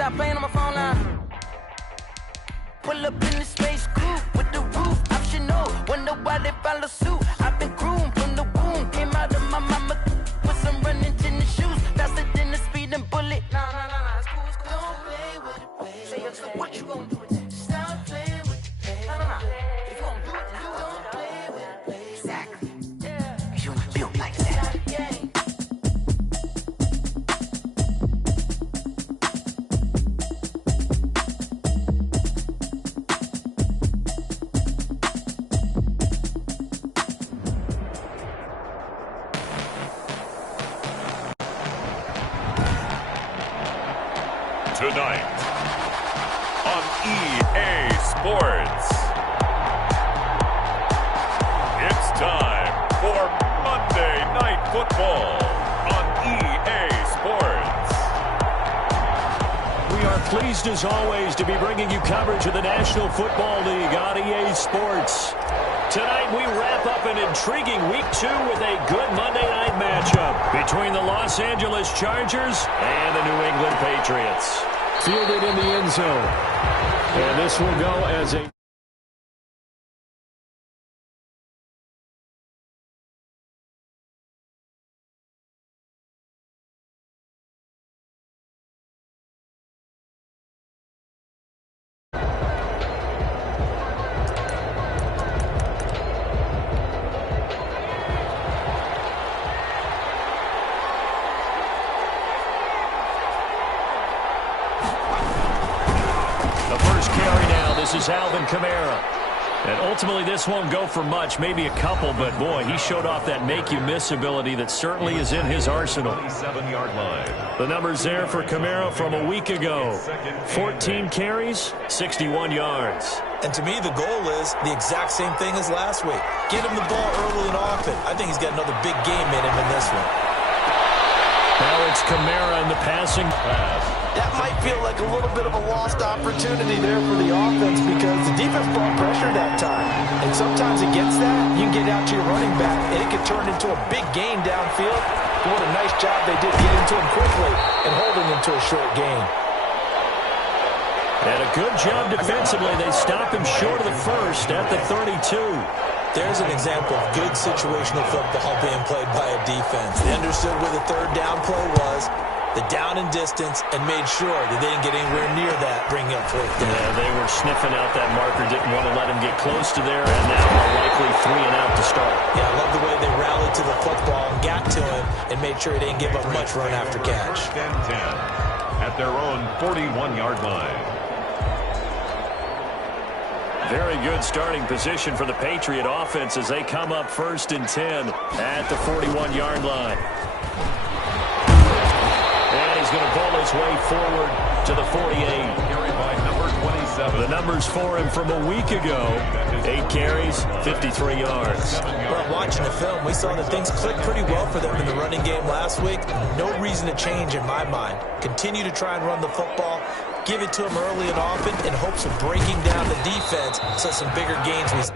stop playing on my phone line. Pull up in the space coupe with the roof optional. Wonder why they follow suit. I've been groomed from the womb. Came out of my mama with some running tennis shoes. Faster than the speeding bullet. Nah, it's cool, it's cool. Don't play with it, play. Say so what you gonna do with it? Stop playing with it, play. Nah. If you gonna do it, then don't play with it, play. Exactly. Yeah. 'Cause you ain't built like that. Tonight on EA Sports, it's time for Monday Night Football on EA Sports. We are pleased as always to be bringing you coverage of the National Football League on EA Sports. Tonight we wrap up an intriguing Week 2 with a good Monday night matchup between the Los Angeles Chargers and the New England Patriots. Fielded in the end zone. And this will go as a... This is Alvin Kamara. And ultimately, this won't go for much, maybe a couple, but boy, he showed off that make-you-miss ability that certainly is in his arsenal. 27-yard line. The numbers there for Kamara from a week ago. 14 carries, 61 yards. And to me, the goal is the exact same thing as last week. Get him the ball early and often. I think he's got another big game in him in this one. Now it's Kamara in the passing pass. That might feel like a little bit of a lost opportunity there for the offense because the defense brought pressure that time. And sometimes against that, you can get out to your running back, and it can turn into a big gain downfield. But what a nice job they did getting to him quickly and holding him to a short gain. And a good job defensively. They stop him short of the first at the 32. There's an example of good situational football being played by a defense. They understood where the third down play was, the down and distance, and made sure that they didn't get anywhere near that, bringing up fourth down. Yeah, they were sniffing out that marker, didn't want to let him get close to there, and now more likely 3 and out to start. Yeah, I love the way they rallied to the football and got to him and made sure he didn't give up much run after catch. First and 10 at their own 41-yard line. Very good starting position for the Patriot offense as they come up 1st and 10 at the 41-yard line. And he's going to bowl his way forward to the 48. Carried by number 27. The numbers for him from a week ago. 8 carries, 53 yards. Well, watching the film, we saw that things clicked pretty well for them in the running game last week. No reason to change in my mind. Continue to try and run the football. Give it to him early and often in hopes of breaking down the defense so some bigger gains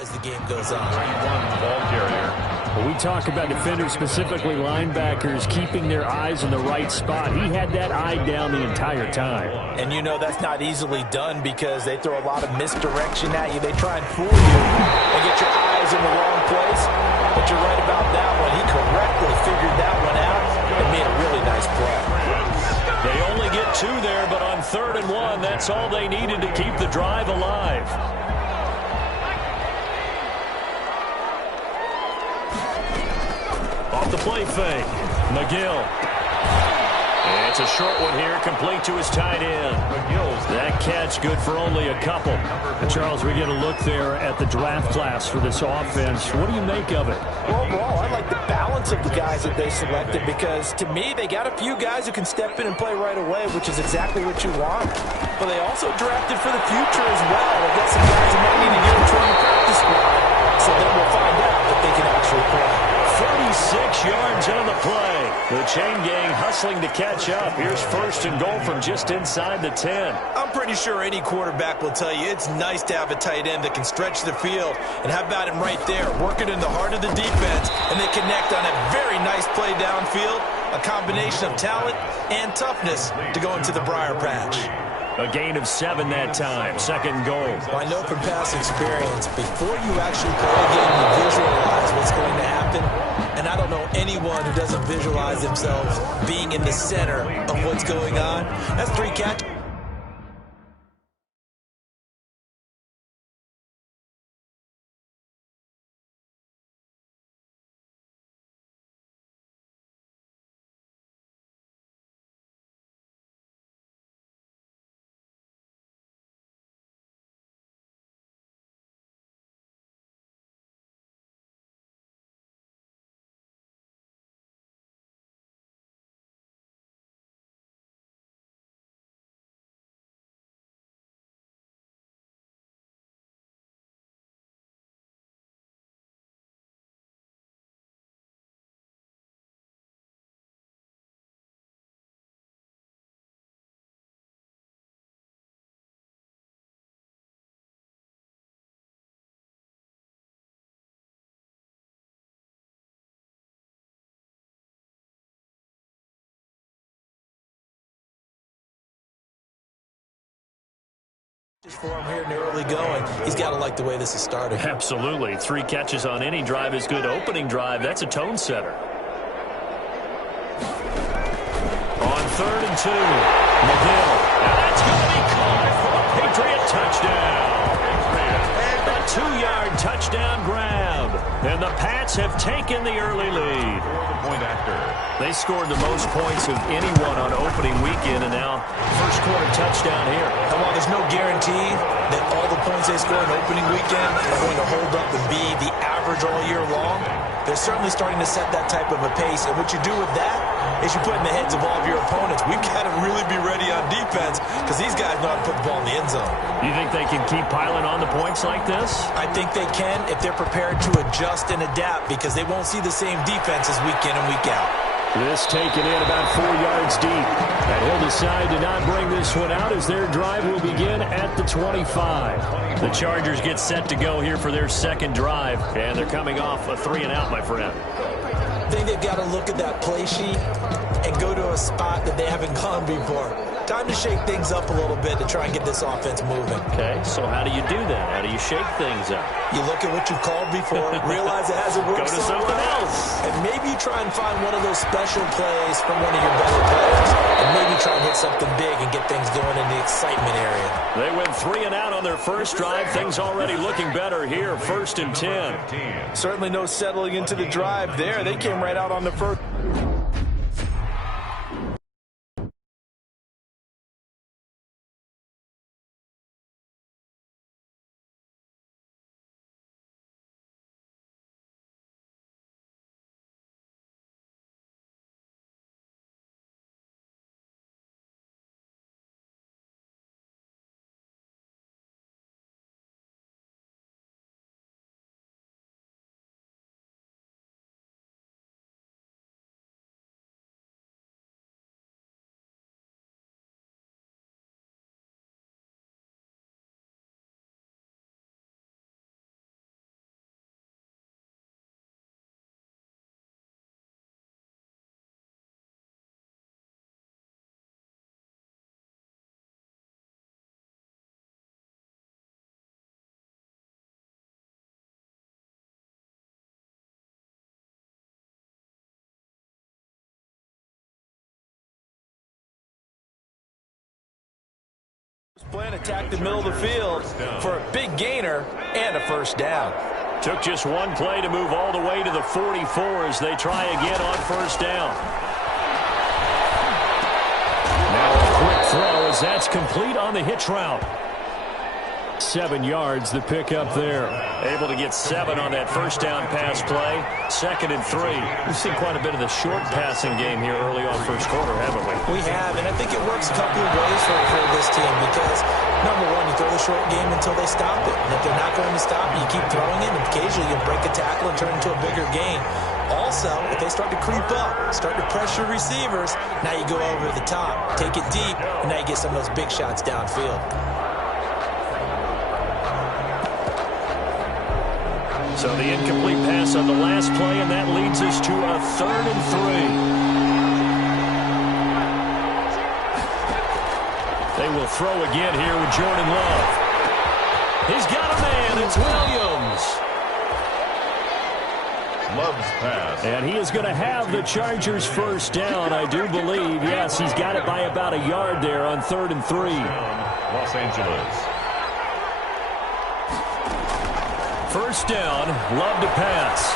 as the game goes on. Ball carrier. Well, we talk about defenders, specifically linebackers, keeping their eyes in the right spot. He had that eye down the entire time. And you know that's not easily done because they throw a lot of misdirection at you. They try and fool you and get your eyes in the wrong place. But you're right about that one. He correctly figured that one out and made a really nice play. They only get 2 there, but on 3rd and 1, that's all they needed to keep the drive alive. Off the play fake, McGill. It's a short one here, complete to his tight end. That catch good for only a couple. And Charles, we get a look there at the draft class for this offense. What do you make of it? Well, overall, I like the balance of the guys that they selected because, to me, they got a few guys who can step in and play right away, which is exactly what you want. But they also drafted for the future as well. They got some guys who might need to get a training practice squad. So then we'll find out if they can actually play. 36 yards on the play. The chain gang hustling to catch up. Here's 1st and goal from just inside the 10. I'm pretty sure any quarterback will tell you it's nice to have a tight end that can stretch the field. And how about him right there, working in the heart of the defense, and they connect on a very nice play downfield, a combination of talent and toughness to go into the briar patch. A gain of 7 that time. 2nd goal. I know from past experience, before you actually play a game, you visualize what's going to happen. And I don't know anyone who doesn't visualize themselves being in the center of what's going on. That's 3 catches. For him here in the early going. He's got to like the way this is starting. Absolutely. 3 catches on any drive is good. Opening drive, that's a tone setter. On 3rd and 2, McGill. And that's going to be caught for a Patriot touchdown. A 2-yard touchdown grab. And the Pats have taken the early lead. Point after. They scored the most points of anyone on opening weekend, and now first quarter touchdown here. And while there's no guarantee that all the points they score in opening weekend are going to hold up and be the average all year long, they're certainly starting to set that type of a pace. And what you do with that is you put in the heads of all of your opponents, we've got to really be ready on defense because these guys know how to put the ball in the end zone. You think they can keep piling on the points like this? I think they can if they're prepared to adjust and adapt because they won't see the same defenses week in and week out. This taken in about 4 yards deep. And he'll decide to not bring this one out as their drive will begin at the 25. The Chargers get set to go here for their 2nd drive. And they're coming off a 3-and-out, my friend. I think they've got to look at that play sheet and go to a spot that they haven't gone before. Time to shake things up a little bit to try and get this offense moving. Okay, so how do you do that? How do you shake things up? You look at what you called before, realize it hasn't worked Go to something else. And maybe you try and find one of those special plays from one of your better players, and maybe try and hit something big and get things going in the excitement area. They went 3-and-out on their first drive. Things already looking better here, 1st and 10. Certainly no settling into the drive there. They came right out on the first. Plan attack the middle of the field for a big gainer and a first down. Took just one play to move all the way to the 44 as they try again on first down. Now a quick throw as that's complete on the hitch route. 7 yards, the pickup there. Able to get 7 on that first down pass play. 2nd and 3. We've seen quite a bit of the short passing game here early on first quarter, haven't we? We have, and I think it works a couple of ways for this team because, number one, you throw the short game until they stop it. And if they're not going to stop it, you keep throwing it, and occasionally you break a tackle and turn it into a bigger gain. Also, if they start to creep up, start to pressure receivers, now you go over the top, take it deep, and now you get some of those big shots downfield. So the incomplete pass on the last play, and that leads us to a 3rd and 3. They will throw again here with Jordan Love. He's got a man. It's Williams. Love's pass. And he is going to have the Chargers first down, I do believe. Yes, he's got it by about a yard there on 3rd and 3. Los Angeles. First down, Love to pass.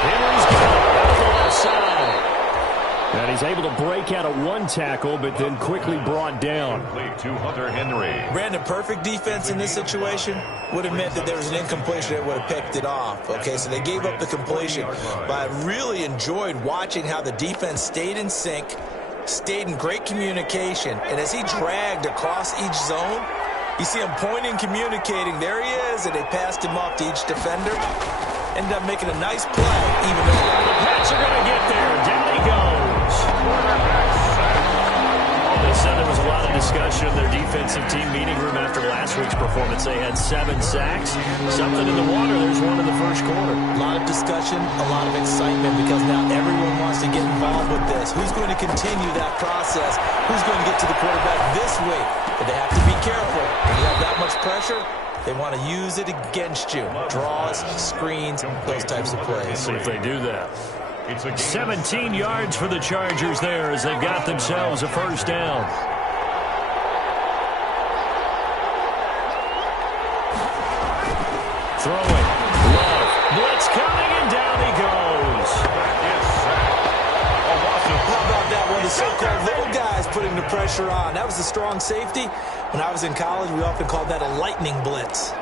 Henry's got it out of the left side. And he's able to break out of one tackle, but then quickly brought down. To Hunter Henry. Brandon, perfect defense in this situation would have meant that there was an incompletion that would have picked it off. Okay, so they gave up the completion. But I really enjoyed watching how the defense stayed in sync, stayed in great communication, and as he dragged across each zone, you see him pointing, communicating. There he is, and they passed him off to each defender. Ended up making a nice play, even though the Pats are going to get there. Down he goes. They said there was a lot of discussion in their defensive team meeting room after last week's performance. They had 7 sacks. Something in the water. There's one in the first quarter. A lot of discussion, a lot of excitement, because now everyone wants to get involved with this. Who's going to continue that process? Who's going to get to the quarterback this week? But they have to be careful. When you have that much pressure, they want to use it against you. Draws, screens, those types of plays. See if they do that. 17 yards for the Chargers there as they've got themselves a first down. Throwing. Love. Blitz coming, and down he goes. How about that one? The so-called little guys putting the pressure on. That was the strong safety. When I was in college, we often called that a lightning blitz.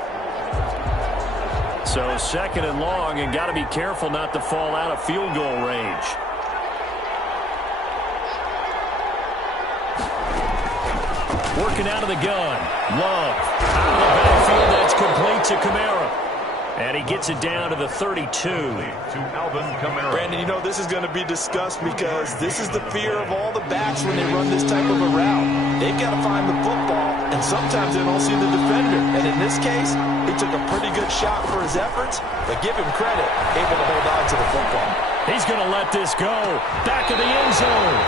So 2nd and long, and got to be careful not to fall out of field goal range. Working out of the gun. Love. Out of the backfield, that's complete to Kamara. And he gets it down to the 32. To Alvin Kamara. Brandon, you know this is going to be discussed because this is the fear of all the backs when they run this type of a route. They've got to find the football, and sometimes they don't see the defender. And in this case, he took a pretty good shot for his efforts, but give him credit, able to hold on to the football. He's going to let this go. Back of the end zone.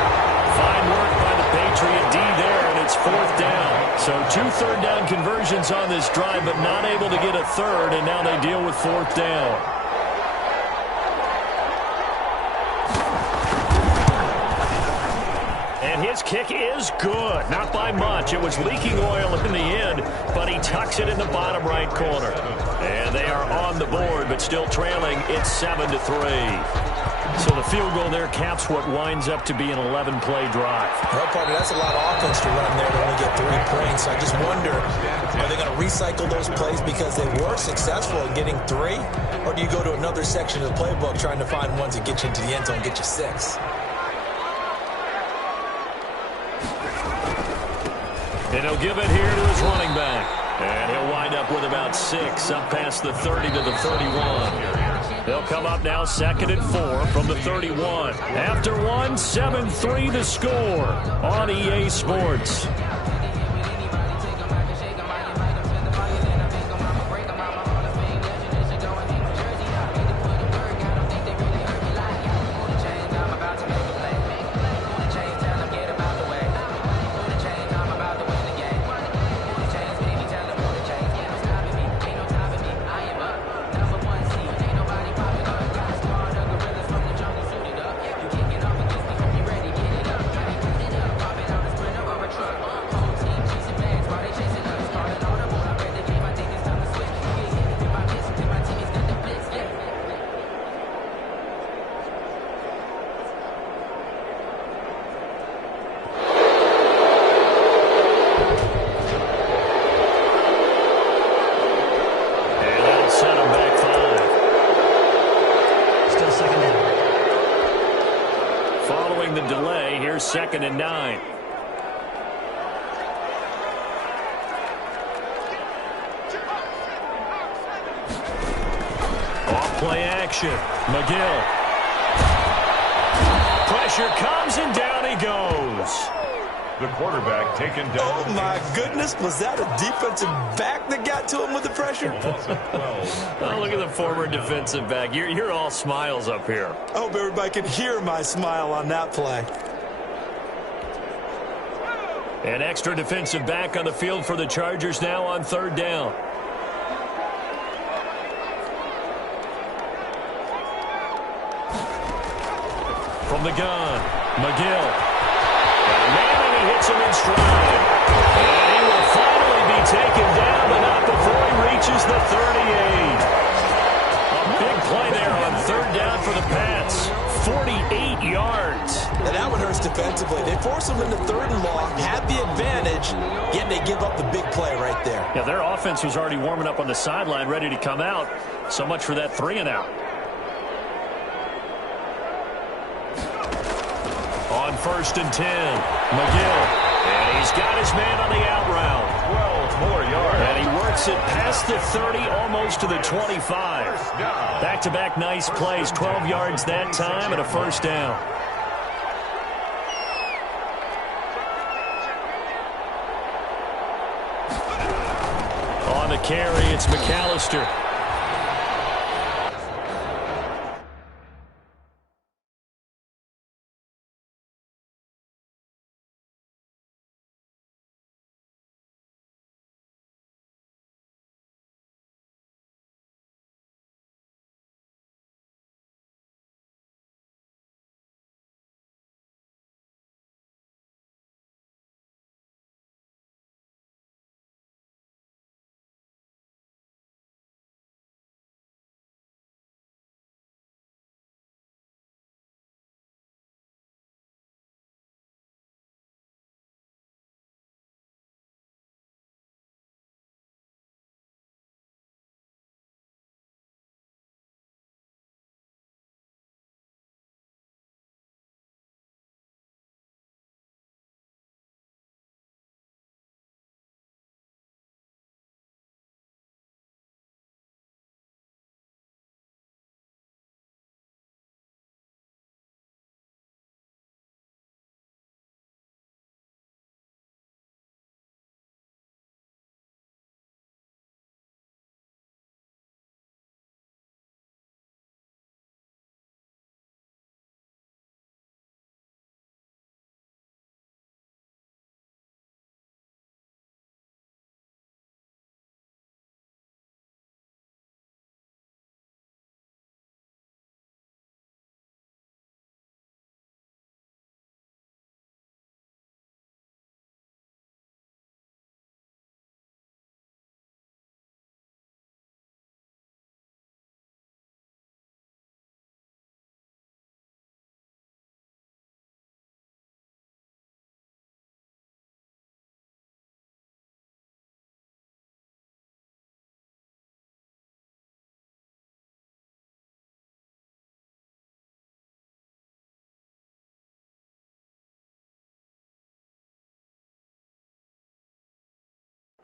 Fine work by the Patriot D there, and it's 4th down. So 2 third-down conversions on this drive, but not able to get a third, and now they deal with 4th down. And his kick is good. Not by much. It was leaking oil in the end, but he tucks it in the bottom right corner. And they are on the board, but still trailing. It's 7-3. So the field goal there caps what winds up to be an 11-play drive. Well, partner, that's a lot of offense to run there to only get 3 points. So I just wonder, are they going to recycle those plays because they were successful in getting 3? Or do you go to another section of the playbook trying to find ones that get you into the end zone and get you 6? And he'll give it here to his running back. And he'll wind up with about 6 up past the 30 to the 31. They'll come up now 2nd and 4 from the 31. After 1, 7-3 the score on EA Sports. 2nd and 9. Off-play action. McGill. Pressure comes, and down he goes. The quarterback taken down. Oh, my goodness. Was that a defensive back that got to him with the pressure? Oh, look at the former defensive back. You're all smiles up here. I hope everybody can hear my smile on that play. An extra defensive back on the field for the Chargers now on 3rd down. From the gun, McGill. And he hits him in stride. And he will finally be taken down, but not before he reaches the 38. A big play there on 3rd down for the Pats. 48 yards. And that one hurts defensively. They force him into 3rd and long, have the advantage, yet they give up the big play right there. Yeah, their offense was already warming up on the sideline, ready to come out. So much for that 3-and-out. On 1st and 10, McGill. And he's got his man on the out route. 12 more yards. And he works it past the 30, almost to the 25. Back-to-back nice plays, 12 yards that time and a 1st down. On the carry, it's McAllister.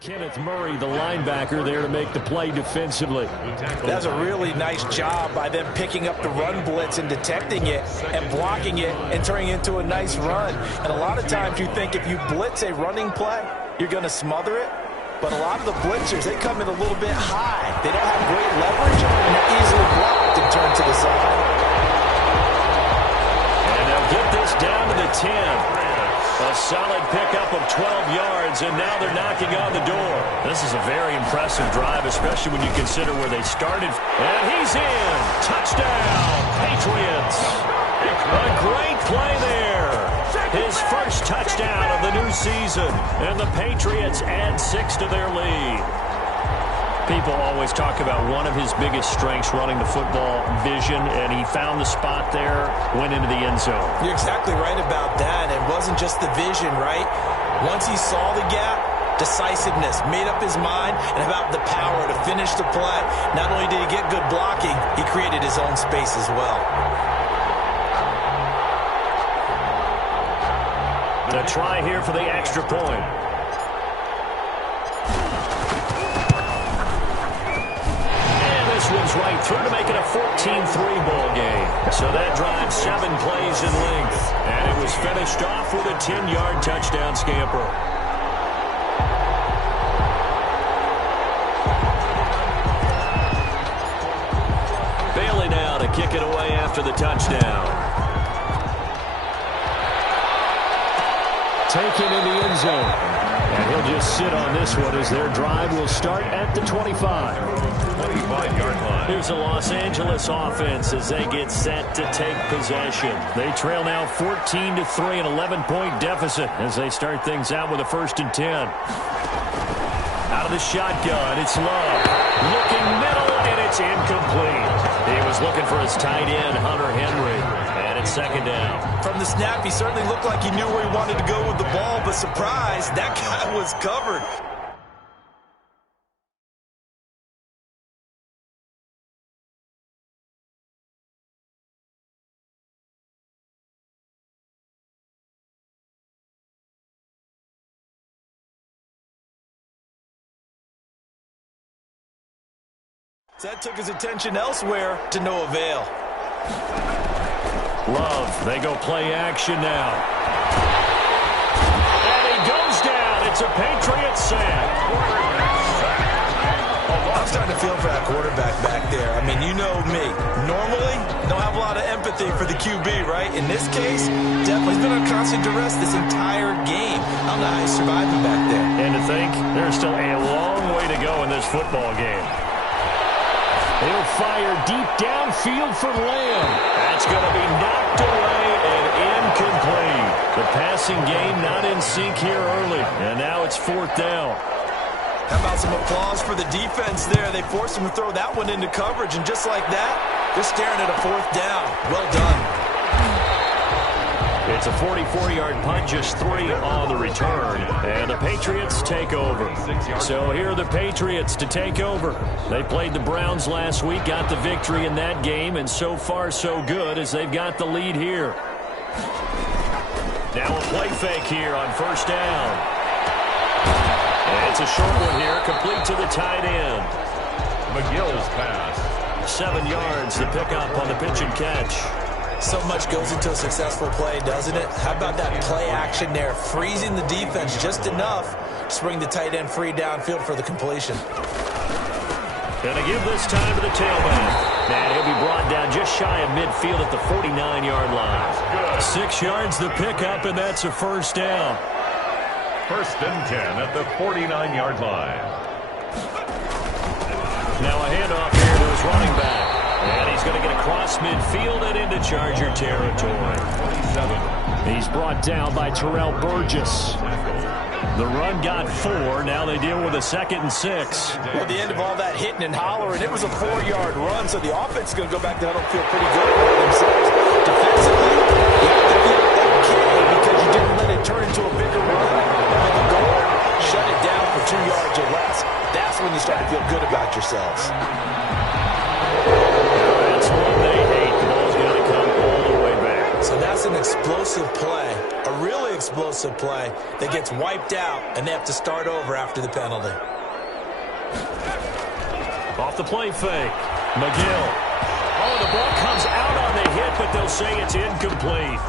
Kenneth Murray, the linebacker, there to make the play defensively. That's a really nice job by them picking up the run blitz and detecting it and blocking it and turning it into a nice run. And a lot of times you think if you blitz a running play, you're going to smother it. But a lot of the blitzers, they come in a little bit high. They don't have great leverage and they're easily blocked and turned to the side. And they'll get this down to the 10. A solid pickup of 12 yards, and now they're knocking on the door. This is a very impressive drive, especially when you consider where they started. And he's in. Touchdown, Patriots. A great play there. His first touchdown of the new season, and the Patriots add 6 to their lead. People always talk about one of his biggest strengths, running the football, vision, and he found the spot there, went into the end zone. You're exactly right about that. It wasn't just the vision, right? Once he saw the gap, decisiveness, made up his mind, and about the power to finish the play. Not only did he get good blocking, he created his own space as well. A try here for the extra point. And this one's right through to make it a 14-3 ball game. So that drives 7 plays in length. And it was finished off with a 10-yard touchdown scamper. Bailey now to kick it away after the touchdown. Taken in the end zone. And he'll just sit on this one as their drive will start at the 25. 25-yard line. Here's the Los Angeles offense as they get set to take possession. They trail now 14-3, an 11-point deficit as they start things out with a 1st and 10. Out of the shotgun, it's Love. Looking middle, and it's incomplete. He was looking for his tight end, Hunter Henry. And it's 2nd down. From the snap, he certainly looked like he knew where he wanted to go with the ball, but surprise, that guy was covered. That took his attention elsewhere to no avail. Love, they go play action now. And he goes down. It's a Patriots sack. I'm starting to feel for that quarterback back there. I mean, you know me. Normally, don't have a lot of empathy for the QB, right? In this case, definitely he's been on constant duress this entire game. I don't know how he's surviving back there. And to think, there's still a long way to go in this football game. He'll fire deep downfield for Lamb. That's going to be knocked away and incomplete. The passing game not in sync here early. And now it's 4th down. How about some applause for the defense there? They forced him to throw that one into coverage, and just like that, they're staring at a 4th down. Well done. It's a 44-yard punt, just 3 on the return. And the Patriots take over. So here are the Patriots to take over. They played the Browns last week, got the victory in that game, and so far so good as they've got the lead here. Now a play fake here on 1st down. And it's a short one here, complete to the tight end. McGill's pass. 7 yards, the pickup on the pitch and catch. So much goes into a successful play, doesn't it? How about that play action there, freezing the defense just enough to bring the tight end free downfield for the completion. Gonna give this time to the tailback. And he'll be brought down just shy of midfield at the 49-yard line. 6 yards the pickup, and that's a 1st down. 1st and 10 at the 49-yard line. Now a handoff here to his running back. And he's going to get across midfield and into Charger territory. 27. He's brought down by Terrell Burgess. The run got 4. Now they deal with a 2nd and 6. Well, the end of all that hitting and hollering, it was a 4-yard run, so the offense is going to go back to huddle and feel pretty good about themselves. Defensively, you have to feel okay because you didn't let it turn into a bigger run. And the goal, shut it down for 2 yards or less. That's when you start to feel good about yourselves. That's what they hate. The ball's got to come all the way back. So that's an explosive play, a really explosive play that gets wiped out, and they have to start over after the penalty. Off the play fake. McGill. Oh, the ball comes out on the hit, but they'll say it's incomplete.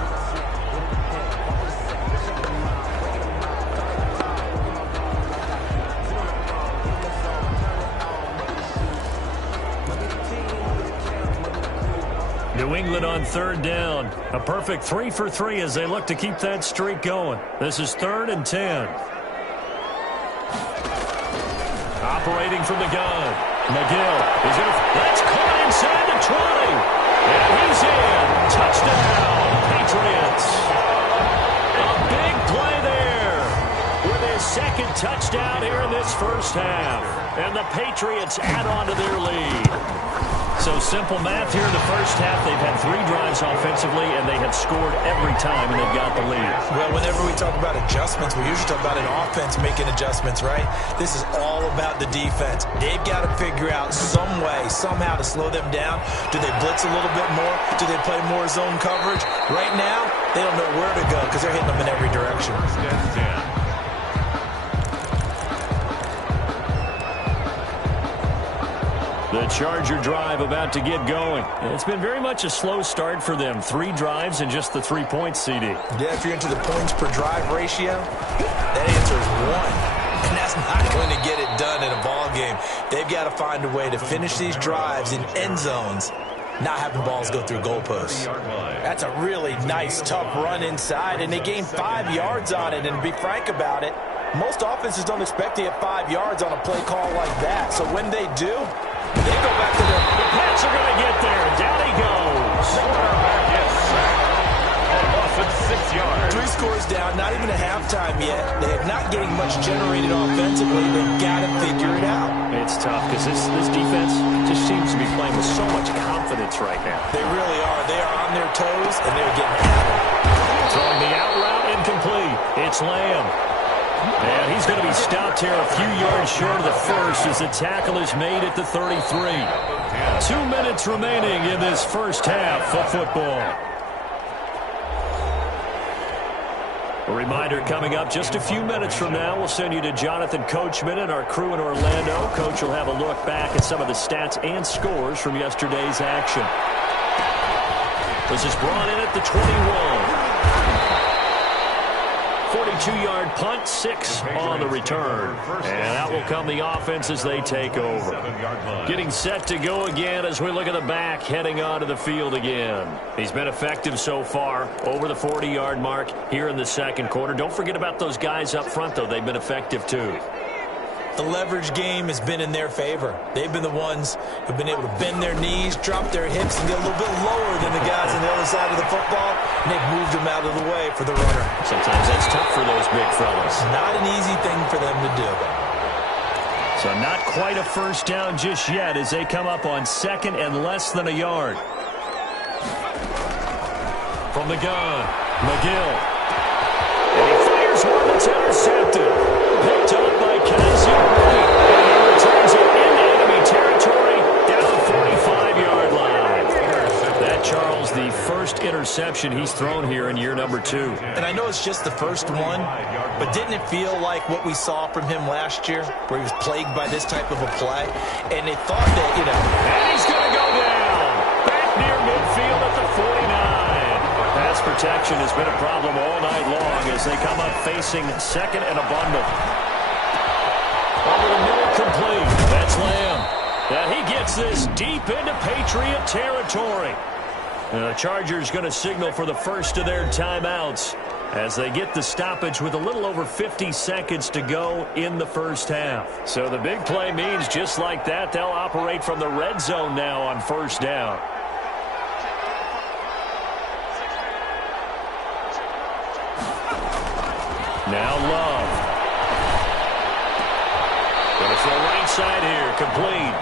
New England on 3rd down. A perfect 3 for 3 as they look to keep that streak going. This is 3rd and 10. Operating from the gun. McGill is going to... That's caught inside the 20. And he's in. Touchdown, Patriots. A big play there with his second touchdown here in this first half. And the Patriots add on to their lead. So simple math here in the first half. They've had 3 drives offensively, and they have scored every time, and they've got the lead. Well, whenever we talk about adjustments, we usually talk about an offense making adjustments, right? This is all about the defense. They've got to figure out some way, somehow to slow them down. Do they blitz a little bit more? Do they play more zone coverage? Right now, they don't know where to go because they're hitting them in every direction. The Charger drive about to get going. It's been very much a slow start for them. 3 drives and just the 3 points, CD. Yeah, if you're into the points per drive ratio, that answer is 1. And that's not going to get it done in a ball game. They've got to find a way to finish these drives in end zones, not having balls go through goalposts. That's a really nice, tough run inside, and they gained 5 yards on it. And to be frank about it, most offenses don't expect to get 5 yards on a play call like that. So when they do, they go back to their... The Pats are going to get there. Down he goes. The quarterback is sacked. A loss of 6 yards. 3 scores down, not even a halftime yet. They're not getting much generated offensively. They've got to figure it out. It's tough because this defense just seems to be playing with so much confidence right now. They really are. They are on their toes, and they're getting at it. Throwing the out route incomplete. It's Lamb. And he's going to be stopped here a few yards short of the first as the tackle is made at the 33. 2 minutes remaining in this first half of football. A reminder coming up just a few minutes from now. We'll send you to Jonathan Coachman and our crew in Orlando. Coach will have a look back at some of the stats and scores from yesterday's action. This is brought in at the 21. 42-yard punt, 6 on the return. And out will come the offense as they take over. Getting set to go again as we look at the back, heading onto the field again. He's been effective so far, over the 40-yard mark here in the second quarter. Don't forget about those guys up front, though. They've been effective, too. The leverage game has been in their favor. They've been the ones who've been able to bend their knees, drop their hips, and get a little bit lower than the guys on the other side of the football, and they've moved them out of the way for the runner. Sometimes that's tough for those big fellas. Not an easy thing for them to do. So not quite a first down just yet as they come up on 2nd and less than a yard. From the gun, McGill. And he fires one that's intercepted. Picked up by Kaiser White. And he returns it into enemy territory down the 45-yard line. That, Charles, the first interception he's thrown here in year number 2. And I know it's just the first one, but didn't it feel like what we saw from him last year, where he was plagued by this type of a play? And they thought that, you know... And he's going to go down. Back near midfield at the 49. Pass protection has been a problem all night long as they come up facing 2nd and a bundle. Over the middle, complete. That's Lamb. Now he gets this deep into Patriot territory. The Chargers going to signal for the first of their timeouts as they get the stoppage with a little over 50 seconds to go in the first half. So the big play means just like that, they'll operate from the red zone now on first down. Now Love. Going to throw right side here, complete.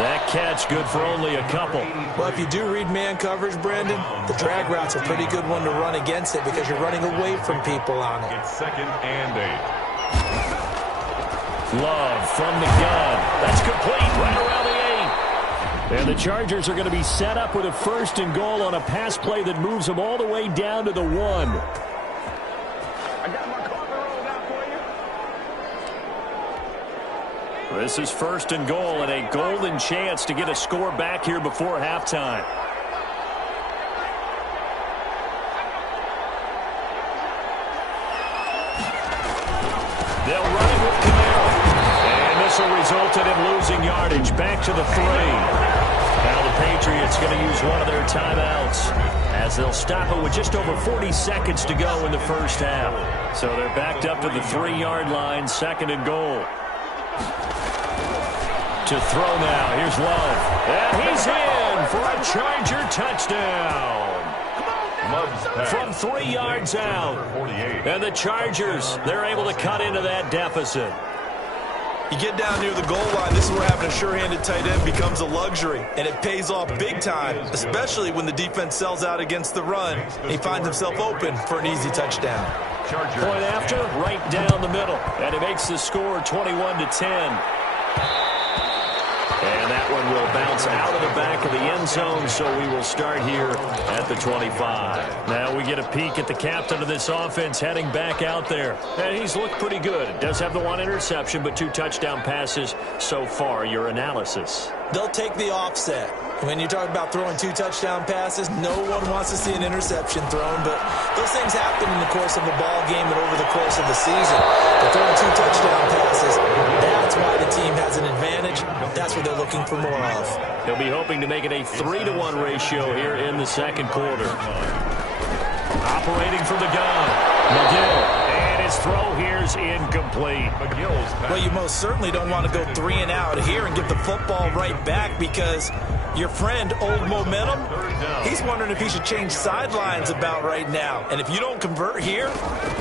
That catch good for only a couple. Well, if you do read man coverage, Brandon, the drag route's a pretty good one to run against it because you're running away from people on it. It's 2nd and 8. Love from the gun. That's complete right around the 8. And the Chargers are going to be set up with a 1st and goal on a pass play that moves them all the way down to the 1. This is 1st and goal and a golden chance to get a score back here before halftime. They'll run it with Camaro. And this will result in him losing yardage back to the 3. Now the Patriots going to use one of their timeouts as they'll stop it with just over 40 seconds to go in the first half. So they're backed up to the 3-yard line, 2nd and goal. To throw now. Here's Love. And he's in for a Charger touchdown. from 3 yards out. And the Chargers, they're able to cut into that deficit. You get down near the goal line, this is where having a sure-handed tight end becomes a luxury, and it pays off big time, especially when the defense sells out against the run, and he finds himself open for an easy touchdown. Point after, right down the middle, and he makes the score 21-10. And that one will bounce out of the back of the end zone, so we will start here at the 25. Now we get a peek at the captain of this offense heading back out there. And he's looked pretty good. Does have the 1 interception, but 2 touchdown passes so far. Your analysis? They'll take the offset. When you talk about throwing 2 touchdown passes, no one wants to see an interception thrown, but those things happen in the course of a ball game and over the course of the season. But throwing 2 touchdown passes, that's why the team has an advantage. That's what they're looking for more of. He'll be hoping to make it a 3-to-1 ratio here in the second quarter. Operating from the gun, McGill. His throw here's incomplete. Well, you most certainly don't want to go 3 and out here and get the football right back, because your friend, Old Momentum, he's wondering if he should change sidelines about right now. And if you don't convert here,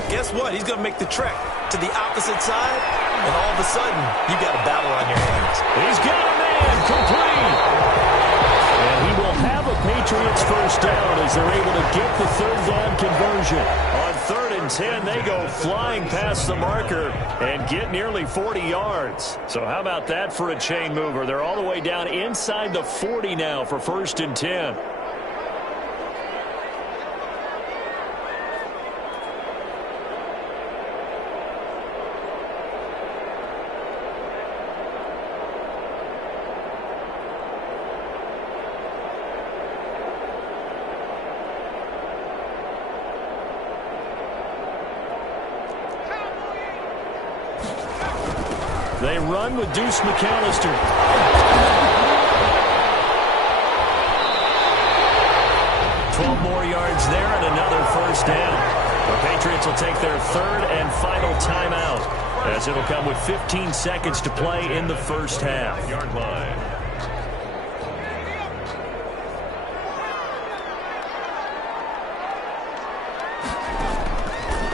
guess what? He's going to make the trek to the opposite side, and all of a sudden, you got a battle on your hands. He's got a man complete. And he will have a Patriots first down as they're able to get the 3rd down conversion. On 3rd and 10, they go flying past the marker and get nearly 40 yards. So how about that for a chain mover? They're all the way down inside the 40 now for 1st and 10. They run with Deuce McAllister. 12 more yards there and another first down. The Patriots will take their 3rd and final timeout, as it'll come with 15 seconds to play in the first half. Yard line.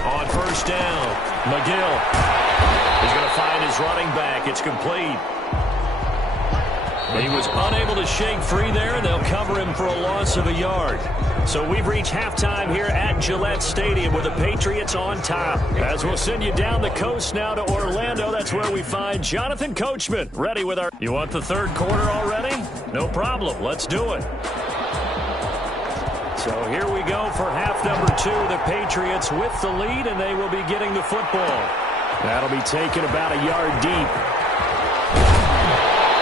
On first down, McGill. He's going to find his running back. It's complete. He was unable to shake free there, and they'll cover him for a loss of a yard. So we've reached halftime here at Gillette Stadium with the Patriots on top. As we'll send you down the coast now to Orlando, that's where we find Jonathan Coachman ready with our... You want the 3rd quarter already? No problem. Let's do it. So here we go for half number 2. The Patriots with the lead, and they will be getting the football. That'll be taken about a yard deep.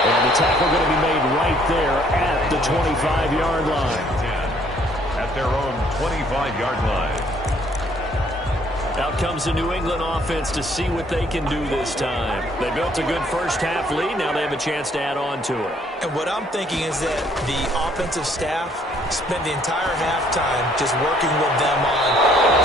And the tackle going to be made right there at the 25-yard line. At their own 25-yard line. Out comes the New England offense to see what they can do this time. They built a good first half lead. Now they have a chance to add on to it. And what I'm thinking is that the offensive staff spent the entire halftime just working with them on,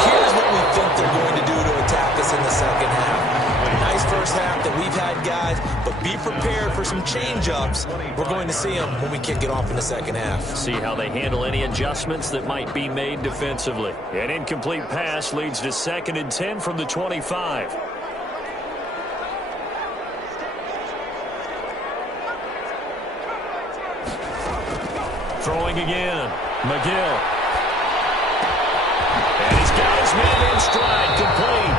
here's what we think they're going to do to attack us in the second half. Nice first half that we've had, guys, but be prepared for some change-ups. We're going to see them when we kick it off in the second half. See how they handle any adjustments that might be made defensively. An incomplete pass leads to 2nd and 10 from the 25. Throwing again, McGill. And he's got his man in stride, complete.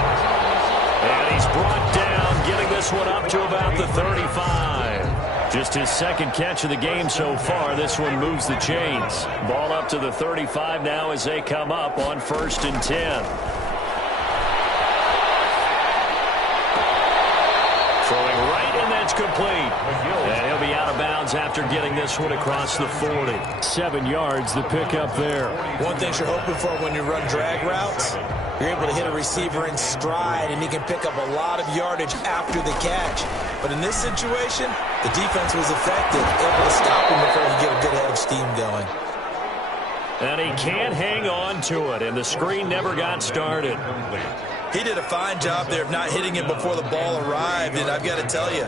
And he's brought down, getting this one up to about the 35. Just his 2nd catch of the game so far. This one moves the chains. Ball up to the 35 now as they come up on 1st and 10. Throwing right, and that's complete. And he'll be out of bounds after getting this one across the 40. 7 yards, the pickup there. One thing you're hoping for when you run drag routes, you're able to hit a receiver in stride, and he can pick up a lot of yardage after the catch. But in this situation, the defense was effective, able to stop him before he get a good head of steam going. And he can't hang on to it, and the screen never got started. He did a fine job there of not hitting him before the ball arrived, and I've got to tell you,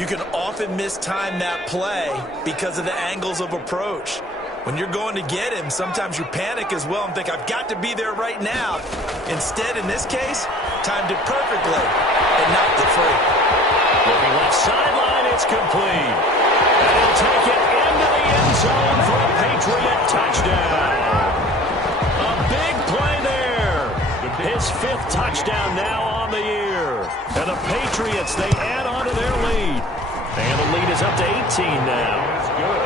you can often mistime that play because of the angles of approach. When you're going to get him, sometimes you panic as well and think, I've got to be there right now. Instead, in this case, timed it perfectly and knocked it free. Looking left sideline, it's complete. And he'll take it into the end zone for a Patriot touchdown. A big play there. His 5th touchdown now on the year. And the Patriots, they add on to their lead. And the lead is up to 18 now. That's good.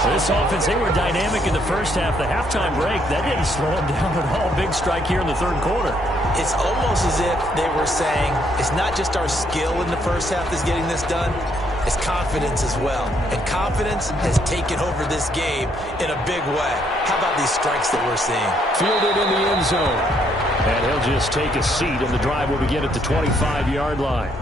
This offense, they were dynamic in the first half. The halftime break, that didn't slow them down at all. Big strike here in the third quarter. It's almost as if they were saying, it's not just our skill in the first half that's getting this done, it's confidence as well. And confidence has taken over this game in a big way. How about these strikes that we're seeing? Fielded in the end zone. And he'll just take a seat, and the drive will begin at the 25-yard line.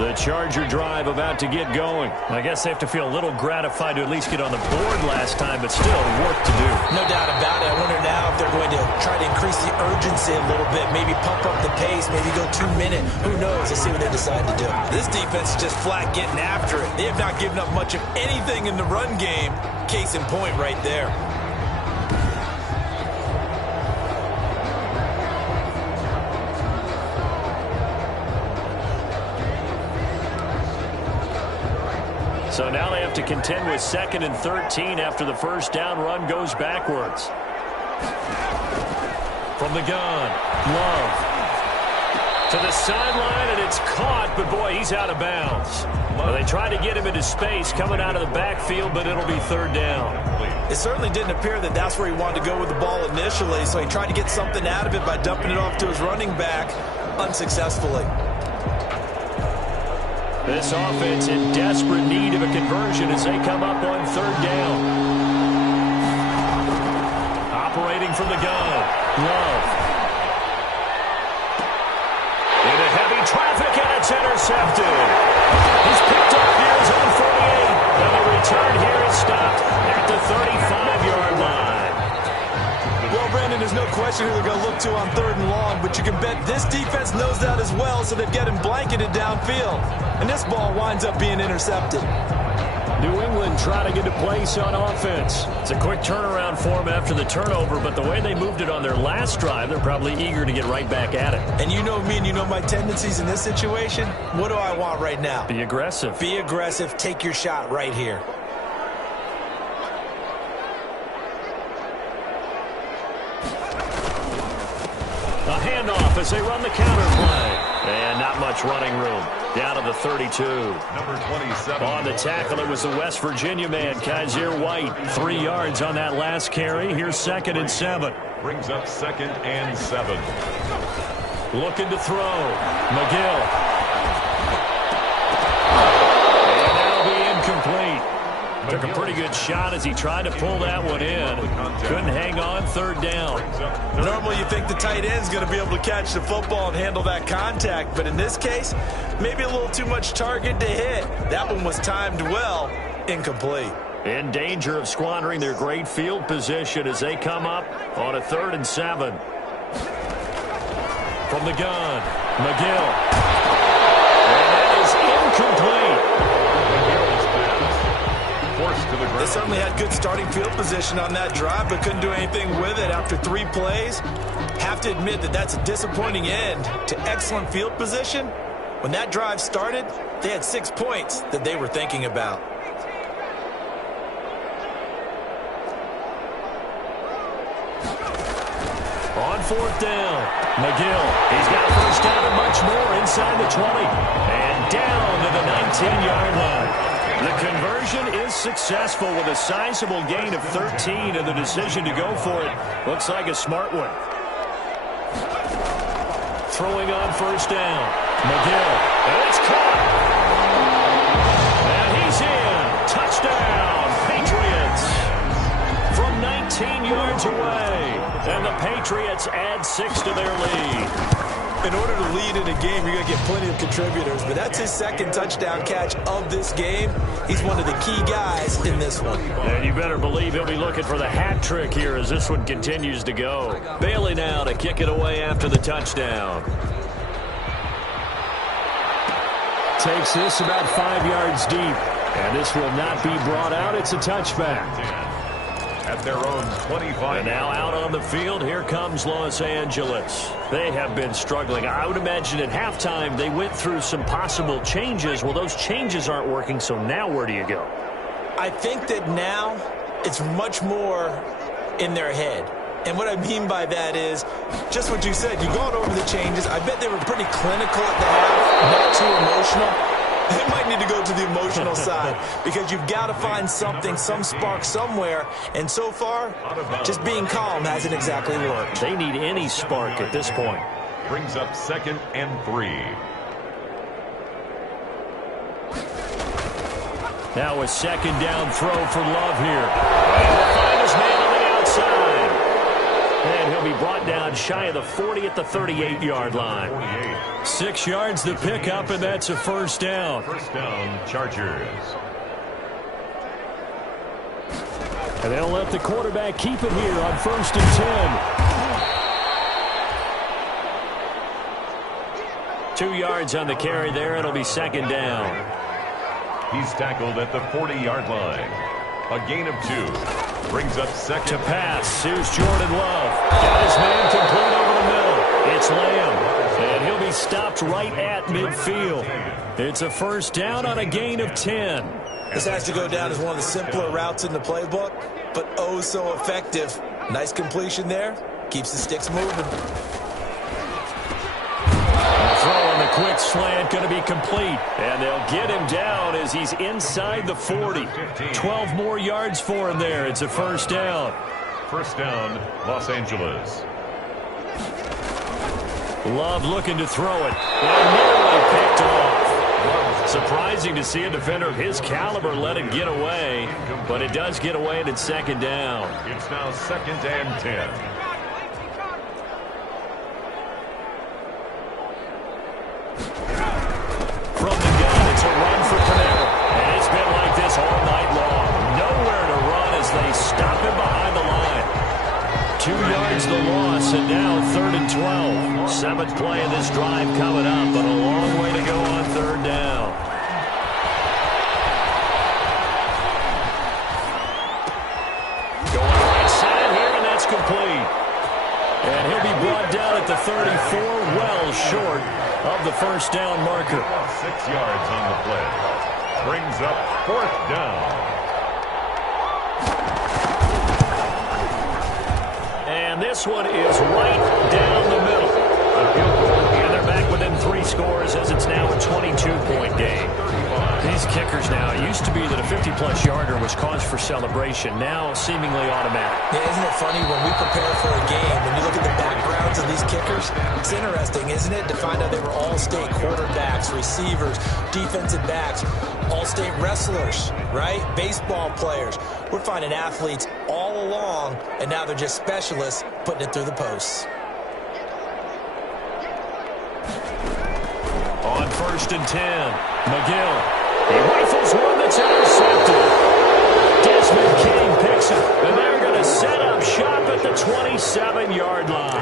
The Charger drive about to get going. I guess they have to feel a little gratified to at least get on the board last time, but still work to do. No doubt about it. I wonder now if they're going to try to increase the urgency a little bit, maybe pump up the pace, maybe go 2-minute. Who knows? Let's see what they decide to do. This defense is just flat getting after it. They have not given up much of anything in the run game. Case in point right there. So now they have to contend with 2nd and 13 after the first down run goes backwards. From the gun, Love. To the sideline, and it's caught, but boy, he's out of bounds. Well, they tried to get him into space coming out of the backfield, but it'll be 3rd down. It certainly didn't appear that that's where he wanted to go with the ball initially, so he tried to get something out of it by dumping it off to his running back unsuccessfully. This offense in desperate need of a conversion as they come up on 3rd down. Operating from the gun, Love. Into heavy traffic, and it's intercepted. He's picked up near his own 48. And the return here is stopped at the 35-yard line. Well, Brandon, there's no question who they're going to look to on 3rd and long, but you can bet this defense knows that as well, so they've got him blanketed downfield. And this ball winds up being intercepted. New England trying to get a place on offense. It's a quick turnaround for them after the turnover, but the way they moved it on their last drive, they're probably eager to get right back at it. And you know me and you know my tendencies in this situation. What do I want right now? Be aggressive. Be aggressive. Take your shot right here. A handoff as they run the counter play. And not much running room. Down to the 32. Number 27. On the tackle, it was the West Virginia man, Kaiser White. 3 yards on that last carry. Here's 2nd and 7. Brings up 2nd and 7. Looking to throw. McGill. And that'll be incomplete. Took a pretty good shot as he tried to pull that one in. Couldn't hang on 3rd down. Normally you think the tight end's going to be able to catch the football and handle that contact, but in this case, maybe a little too much target to hit. That one was timed well, incomplete. In danger of squandering their great field position as they come up on a 3rd and 7. From the gun, McGill. And that is incomplete. They certainly had good starting field position on that drive, but couldn't do anything with it after 3 plays. Have to admit that that's a disappointing end to excellent field position. When that drive started, they had 6 points that they were thinking about. On 4th down, McGill. He's got a first down and much more inside the 20. And down to the 19-yard line. The conversion is successful with a sizable gain of 13, and the decision to go for it looks like a smart one. Throwing on 1st down, McGill. And it's caught. And he's in. Touchdown, Patriots. From 19 yards away. And the Patriots add 6 to their lead. In order to lead in a game, you're going to get plenty of contributors, but that's his 2nd touchdown catch of this game. He's one of the key guys in this one. And you better believe he'll be looking for the hat trick here as this one continues to go. Bailey now to kick it away after the touchdown. Takes this about 5 yards deep. And this will not be brought out. It's a touchback. At their own 25. And now out on the field, here comes Los Angeles. They have been struggling. I would imagine at halftime they went through some possible changes. Well, those changes aren't working, so now where do you go? I think that now it's much more in their head. And what I mean by that is just what you said. You've gone over the changes. I bet they were pretty clinical at the half, not too emotional. They might need to go to the emotional side because you've got to find something, some spark somewhere. And so far, just being calm hasn't exactly worked. They need any spark at this point. Brings up 2nd and 3. Now a 2nd down throw for Love here. And he'll find his man on the outside. And he'll be brought down shy of the 40 at the 38-yard line. 6 yards the pickup, and that's a first down. First down, Chargers. And they'll let the quarterback keep it here on 1st and 10. 2 yards on the carry there. It'll be 2nd down. He's tackled at the 40-yard line. A gain of 2. Brings up 2nd. To pass. Here's Jordan Love. Got his man complete over the middle. It's Lamb. And he'll be stopped right at midfield. It's a first down on a gain of 10. This has to go down as one of the simpler routes in the playbook, but oh so effective. Nice completion there. Keeps the sticks moving. Throw on the quick slant going to be complete. And they'll get him down as he's inside the 40. 12 more yards for him there. It's a first down. First down, Los Angeles. Love looking to throw it. And nearly picked off. Surprising to see a defender of his caliber let it get away. But it does get away and it's 2nd down. It's now 2nd and 10. From the gun, it's a run for Panera. And it's been like this all night long. Nowhere to run as they stop him behind the line. 2 yards the loss, and now 3rd and 12. 7th play of this drive coming up, but a long way to go on 3rd down. Going right side here, and that's complete. And he'll be brought down at the 34, well short of the first down marker. 6 yards on the play. Brings up 4th down. And this one is right down the middle. And they're back within 3 scores as it's now a 22-point game. These kickers now, it used to be that a 50-plus yarder was cause for celebration. Now seemingly automatic. Yeah, isn't it funny when we prepare for a game, when you look at the backgrounds of these kickers, it's interesting, isn't it, to find out they were all-state quarterbacks, receivers, defensive backs, all-state wrestlers, right? Baseball players. We're finding athletes all along, and now they're just specialists putting it through the posts. On 1st and 10, McGill. He rifles one that's intercepted. Desmond King picks it, and they're going to set up shop at the 27-yard line.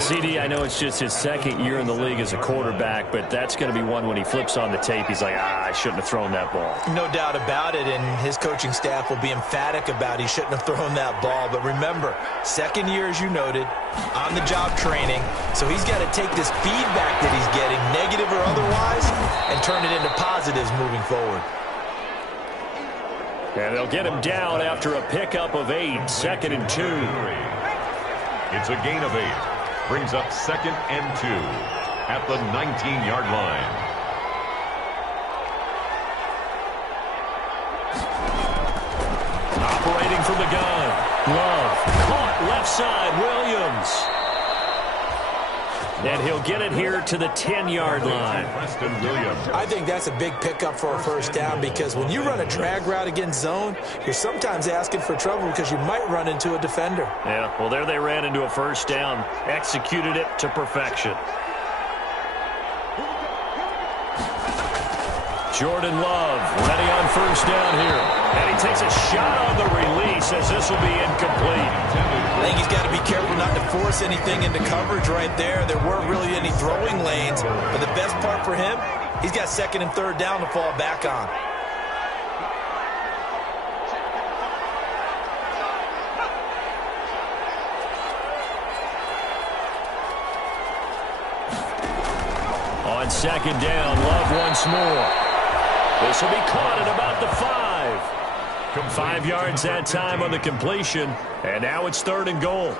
CD, I know it's just his 2nd year in the league as a quarterback, but that's going to be one when he flips on the tape, he's like, I shouldn't have thrown that ball. No doubt about it, and his coaching staff will be emphatic about he shouldn't have thrown that ball. But remember, 2nd year, as you noted, on-the-job training, so he's got to take this feedback that he's getting, negative or otherwise, and turn it into positives moving forward. And they'll get him down after a pickup of 8, 2nd and 2. It's a gain of 8. Brings up 2nd and 2 at the 19-yard line. Operating from the gun. Love. Caught left side. Williams. And he'll get it here to the 10-yard line. I think that's a big pickup for a first down because when you run a drag route against zone, you're sometimes asking for trouble because you might run into a defender. Yeah, well, there they ran into a first down. Executed it to perfection. Jordan Love ready on first down here. And he takes a shot on the release as this will be incomplete. I think he's got to be careful not to force anything into coverage right there. There weren't really any throwing lanes. But the best part for him, He's got second and third down to fall back on. On second down, Love once more. This will be caught at about the 5. 5 yards that time on the completion, and now it's 3rd and goal.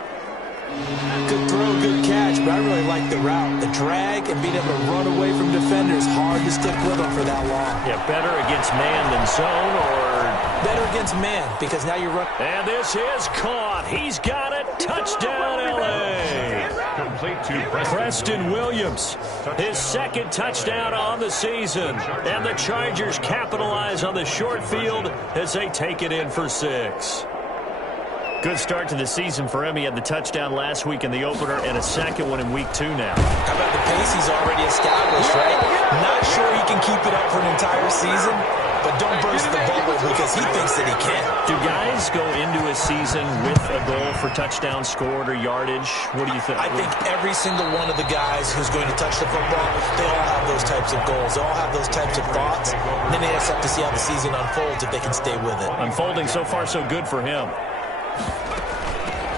Good throw, good catch, but I really like the route. The drag and being able to run away from defenders, hard to stick with them for that long. Yeah, better against man than zone, or... Better against man, because now you're running. And this is caught. He's got it. Touchdown, L.A. Complete to Preston Williams, his 2nd touchdown on the season. And the Chargers capitalize on the short field as they take it in for 6. Good start to the season for him. He had the touchdown last week in the opener and a second one in week 2 now. How about the pace he's already established, right? Not sure he can keep it up for an entire season, but don't burst the bubble because he thinks that he can. Do guys go into a season with a goal for touchdown scored or yardage? What do you think? I think every single one of the guys who's going to touch the football, they all have those types of goals. They all have those types of thoughts. And then they just have to see how the season unfolds if they can stay with it. Unfolding so far so good for him.